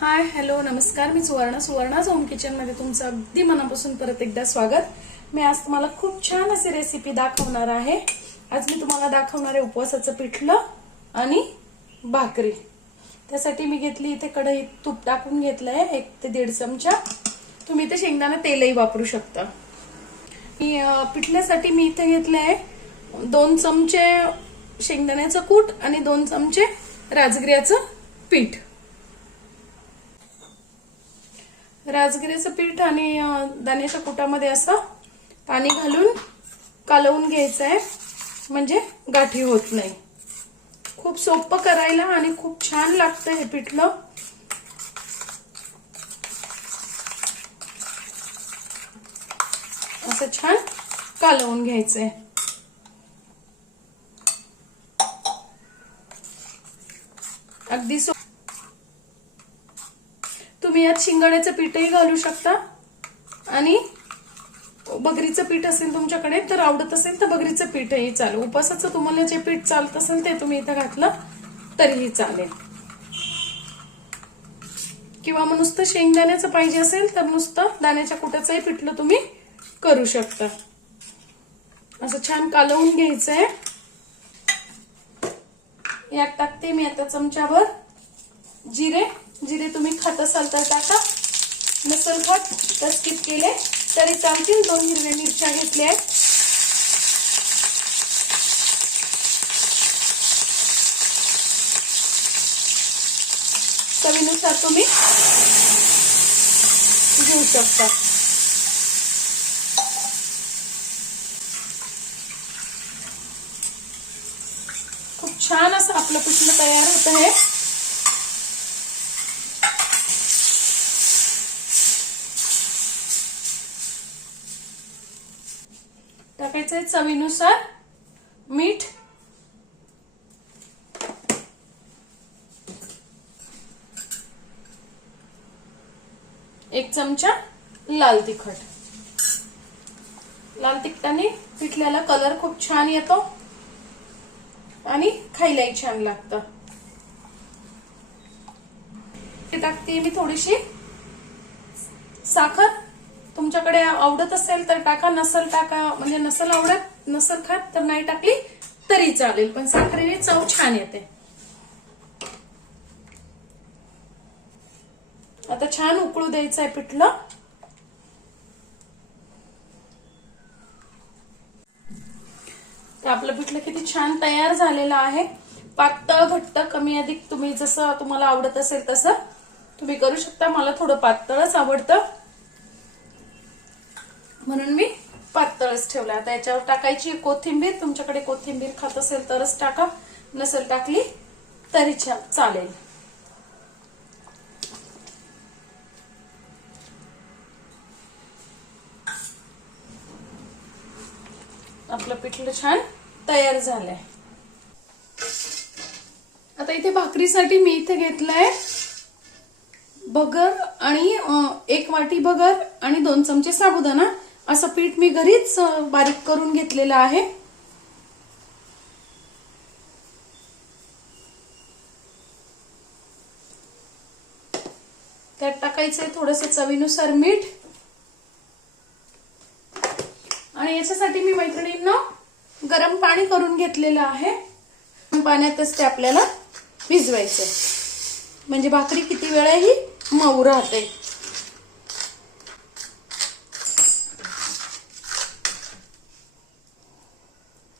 Hi hello नमस्कार. मी सुवर्णाच home kitchen मध्ये तुमचं अगदी मनापासून परत एकदा स्वागत. मी आज तुम्हाला खूप छान अशी रेसिपी दाखवणार आहे. आज मी तुम्हाला दाखवणार आहे उपवासाचं पिठलं आणि भाकरी. त्यासाठी मी घेतली इथे कढईत तूप टाकून घेतलंय 1 ते 1.5 चमचा. तुम्ही इथे शेंगदाणा तेलही वापरू शकता. पिठल्यासाठी मी इथे घेतलंय 2 चमचे शेंगदाण्याचं कूट आणि 2 चमचे राजगिऱ्याचं पीठ. राजगिऱ्याचं पीठ आणि दाण्याच्या कुटामध्ये असं पाणी घालून कालवून घ्यायचं आहे, म्हणजे गाठी होत नाही. खूप सोपं करायला आणि खूप छान लागतं हे पिठलं. असं छान कालवून घ्यायचंय. अगदी तुम्ही यात शिंगाड्याचं पीठही घालू शकता आणि बगरीचं पीठ असेल तुमच्याकडे तर आवडत असेल तर बगरीचं पीठही चालेल. उपासाचं तुम्हाला जे पीठ चालत असेल ते तुम्ही इथं घातलं तरीही चालेल, किंवा मग नुसतं शेंगदाण्याचं पाहिजे असेल तर नुसतं दाण्याच्या कुटाचंही पिठलं तुम्ही करू शकता. असं छान कालवून घ्यायचंय. यात टाकते मी आता चमचाभर जिरे. जिरे तुम्ही खात असाल तर टाका, नसेल खात तर स्किप केले तरी चालतील. 2 हिरव्या मिरच्या घेतल्या आहेत. चवीनुसार तुम्ही घेऊ शकता. खूप छान असं आपलं पिठलं तयार होत आहे. टाकायचंय चवीनुसार मीठ, 1 चमचा लाल तिखट. लाल तिखटाने पिठल्याला कलर खूप छान येतो आणि खायलाही छान लागतं. टाकते मी थोडीशी साखर. तुमच्याकडे आवडत असेल तर टाका, नसेल टाका, म्हणजे नसेल आवडत नसेल खात तर नाही टाकली तरी चालेल, पण साखरेने चव छान येते. आता छान उकळू द्यायचं आहे पिठलं. आपलं पिठलं किती छान तयार झालेलं आहे. पातळ घट्ट कमी अधिक तुम्ही जसं तुम्हाला आवडत असेल तसं तुम्ही करू शकता. मला थोडं पातळच आवडतं म्हणून मी पातळच ठेवला. आता याच्यावर टाकायची कोथिंबीर. तुमच्याकडे कोथिंबीर खात असेल तरच टाका, नसेल टाकली तरी चालेल. आपलं पिठलं छान तयार झालंय. आता इथे भाकरीसाठी मी इथे घेतलंय भगर आणि 1 वाटी भगर आणि 2 चमचे साबुदाणा. असं पीठ मी घरीच बारीक करून घेतलेलं आहे. त्यात टाकायचंय थोडंसं चवीनुसार मीठ. आणि याच्यासाठी मी मैत्रिणींना गरम पाणी करून घेतलेलं आहे. पाण्यातच ते आपल्याला भिजवायचंय, म्हणजे भाकरी किती वेळही मऊ राहते.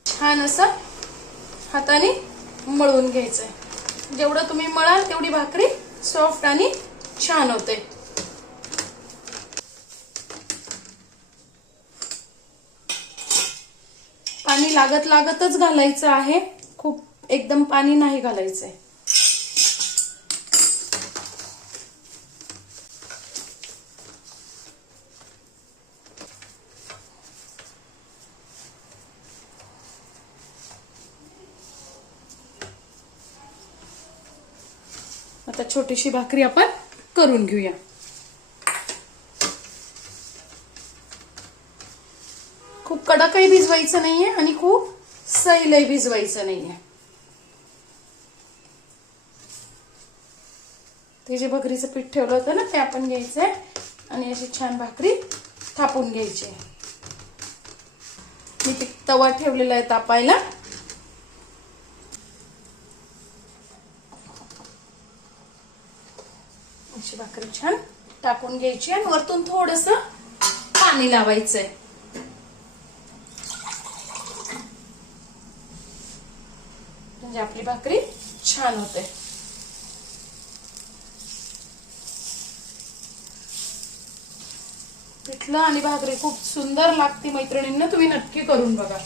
छान असं हाताने मळून घ्यायचंय. जेवढं तुम्ही मळाल तेवढी भाकरी सॉफ्ट आणि छान होते. पाणी लागतच घालायचं आहे, खूप एकदम पाणी नाही घालायचंय. आता छोटीशी भाकरी आपण करून घेऊया. खूप कडकही भिजवायचं नाहीये आणि खूप सैलही भिजवायचं नाहीये. ते जे भाकरीचं पीठ ठेवलं होतं ना ते आपण घ्यायचंय आणि अशी छान भाकरी थापून घ्यायची. मी तवा ठेवलेला आहे तापायला. अशी भाकरी छान टाकून घ्यायची आणि वरतून थोडंसं पाणी लावायचंय. म्हणजे आपली भाकरी छान होते. पिठलं आणि भाकरी खूप सुंदर लागते मैत्रिणींना, तुम्ही नक्की करून बघा.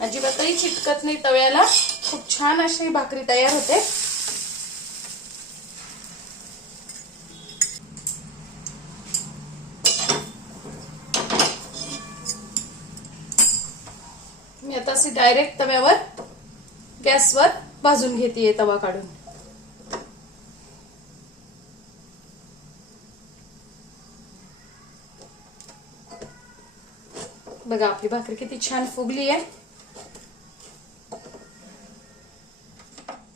अजिबातही चिटकत नाही तव्याला. खूप छान अशी भाकरी तयार होते. मी आता अशी डायरेक्ट तव्यावर गॅसवर भाजून घेते तवा काढून. बघा आपली भाकरी किती छान फुगली आहे.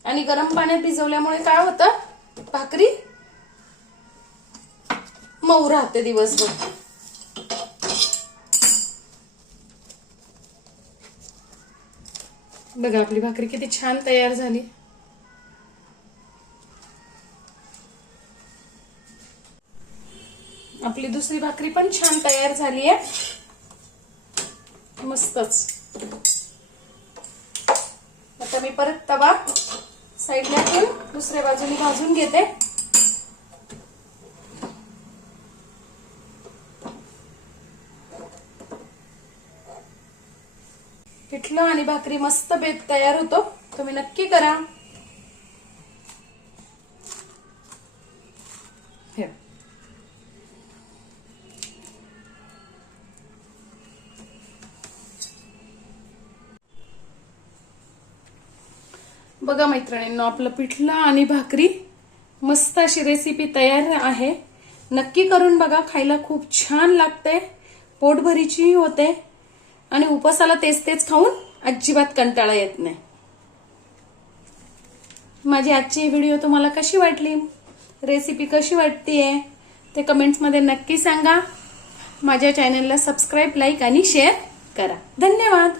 आणि गरम पाण्यात भिजवल्यामुळे काय होतं, भाकरी मऊ राहते दिवसभर. बघा आपली भाकरी किती छान तयार झाली. आपली दुसरी भाकरी पण छान तयार झाली आहे. मस्तच. आता मी परत तवा साईडला ठेवून दुसऱ्या बाजूने भाजून घेते. पिठलं आणि भाकरी मस्त बेत तयार होतो. तुम्ही नक्की करा. बघा मैत्रिणींनो, आपलं पिठलं आणि भाकरी मस्त अशी रेसिपी तयार आहे. नक्की करून बघा. खायला खूप छान लागते, पोटभरीची होते आणि उपासाला तेच तेच खाऊन अजिबात कंटाळा येत नाही. माझी आजची व्हिडिओ तुम्हाला कशी वाटली, रेसिपी कशी वाटतेय ते कमेंट्समध्ये नक्की सांगा. माझ्या चॅनलला सबस्क्राईब, लाईक आणि शेअर करा. धन्यवाद.